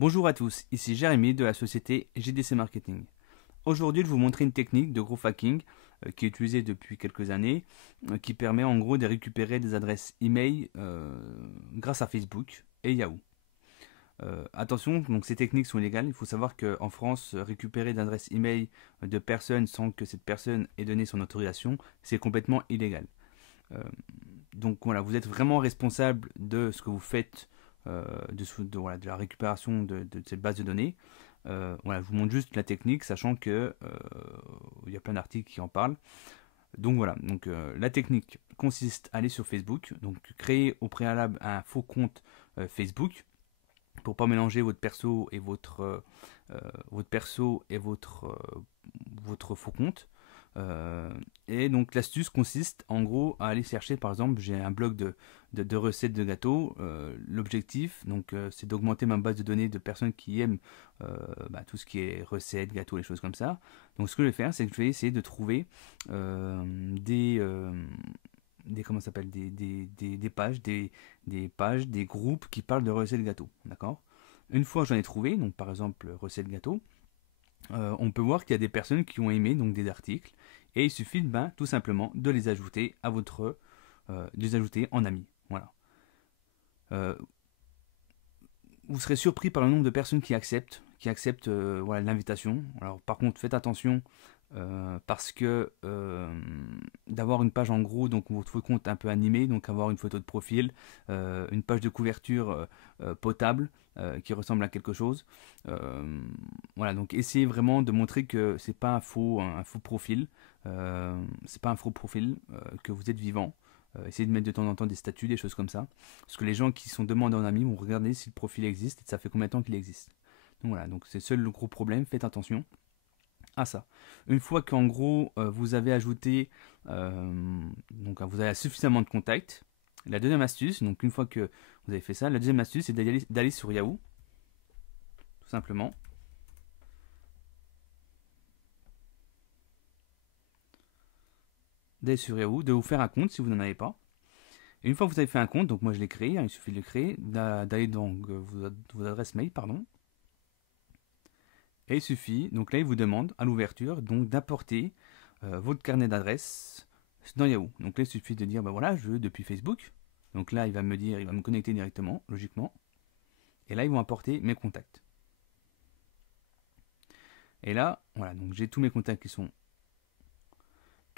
Bonjour à tous, ici Jérémy de la société JDC Marketing. Aujourd'hui, je vais vous montrer une technique de growth hacking qui est utilisée depuis quelques années, qui permet en gros de récupérer des adresses email grâce à Facebook et Yahoo. Attention, donc ces techniques sont illégales. Il faut savoir qu'en France, récupérer d'adresses email de personnes sans que cette personne ait donné son autorisation, c'est complètement illégal. Donc voilà, vous êtes vraiment responsable de ce que vous faites, de la récupération de cette base de données. Voilà, je vous montre juste la technique, sachant que il y a plein d'articles qui en parlent. Donc voilà, donc la technique consiste à aller sur Facebook, donc créer au préalable un faux compte Facebook pour pas mélanger votre perso et votre faux compte. Et donc l'astuce consiste en gros à aller chercher, par exemple, j'ai un blog de recettes de gâteaux. L'objectif donc c'est d'augmenter ma base de données de personnes qui aiment tout ce qui est recettes, gâteaux, les choses comme ça. Donc ce que je vais faire, c'est que je vais essayer de trouver comment ça s'appelle, des pages, des groupes qui parlent de recettes de gâteaux, d'accord. Une fois que j'en ai trouvé, donc par exemple recettes de gâteaux, on peut voir qu'il y a des personnes qui ont aimé donc des articles, et il suffit tout simplement de les ajouter à les ajouter en amis. Voilà. Vous serez surpris par le nombre de personnes qui acceptent voilà, l'invitation. Alors par contre, faites attention parce que d'avoir une page en gros, donc votre compte un peu animé, donc avoir une photo de profil, une page de couverture potable qui ressemble à quelque chose. Voilà, donc essayez vraiment de montrer que c'est pas un faux profil, c'est pas un faux profil, que vous êtes vivant. Essayez de mettre de temps en temps des statuts, des choses comme ça, parce que les gens qui sont demandés en ami vont regarder si le profil existe et ça fait combien de temps qu'il existe. Donc voilà, donc c'est seul le gros problème, faites attention à ça. Une fois qu'en gros vous avez ajouté, donc vous avez suffisamment de contacts, la deuxième astuce, donc une fois que vous avez fait ça, la deuxième astuce c'est d'aller sur Yahoo, tout simplement. D'aller sur Yahoo, de vous faire un compte si vous n'en avez pas. Et une fois que vous avez fait un compte, donc moi je l'ai créé, il suffit de le créer, d'aller dans vos adresses mail, pardon. Et il suffit, donc là il vous demande à l'ouverture donc d'apporter votre carnet d'adresses dans Yahoo. Donc là il suffit de dire voilà, je veux depuis Facebook. Donc là il va me connecter directement, logiquement. Et là ils vont apporter mes contacts. Et là, voilà, donc j'ai tous mes contacts qui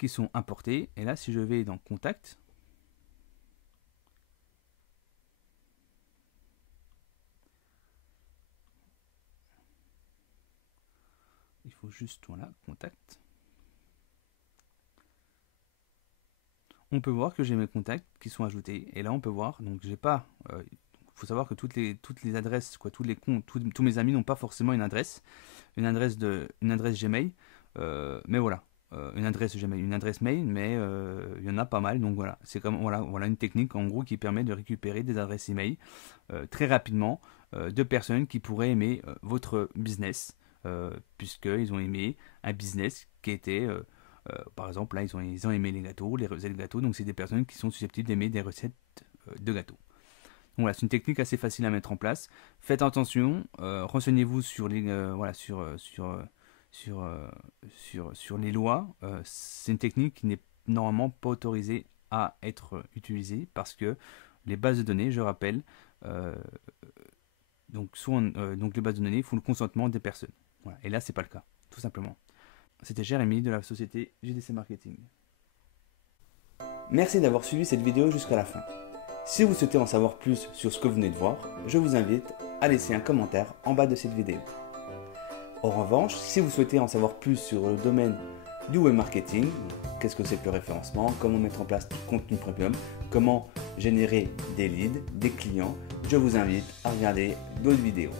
sont importés. Et là si je vais dans Contact, il faut juste, voilà, Contact. On peut voir que j'ai mes contacts qui sont ajoutés. Et là on peut voir, donc j'ai pas... il faut savoir que toutes les adresses, tous les comptes, tous mes amis n'ont pas forcément une adresse Gmail, mais voilà, une adresse Gmail, une adresse mail, mais il y en a pas mal. Donc voilà, c'est comme voilà une technique en gros qui permet de récupérer des adresses email très rapidement de personnes qui pourraient aimer votre business, puisqu'ils ont aimé un business qui était par exemple là ils ont aimé les gâteaux, les recettes de gâteaux, donc c'est des personnes qui sont susceptibles d'aimer des recettes de gâteaux. Donc voilà, c'est une technique assez facile à mettre en place. Faites attention, renseignez-vous sur les sur les lois. C'est une technique qui n'est normalement pas autorisée à être utilisée parce que les bases de données, je rappelle, donc les bases de données font le consentement des personnes. Voilà. Et là, c'est pas le cas, tout simplement. C'était Jérémy de la société JDC Marketing. Merci d'avoir suivi cette vidéo jusqu'à la fin. Si vous souhaitez en savoir plus sur ce que vous venez de voir, je vous invite à laisser un commentaire en bas de cette vidéo. En revanche, si vous souhaitez en savoir plus sur le domaine du web marketing, qu'est-ce que c'est que le référencement, comment mettre en place du contenu premium, comment générer des leads, des clients, je vous invite à regarder d'autres vidéos.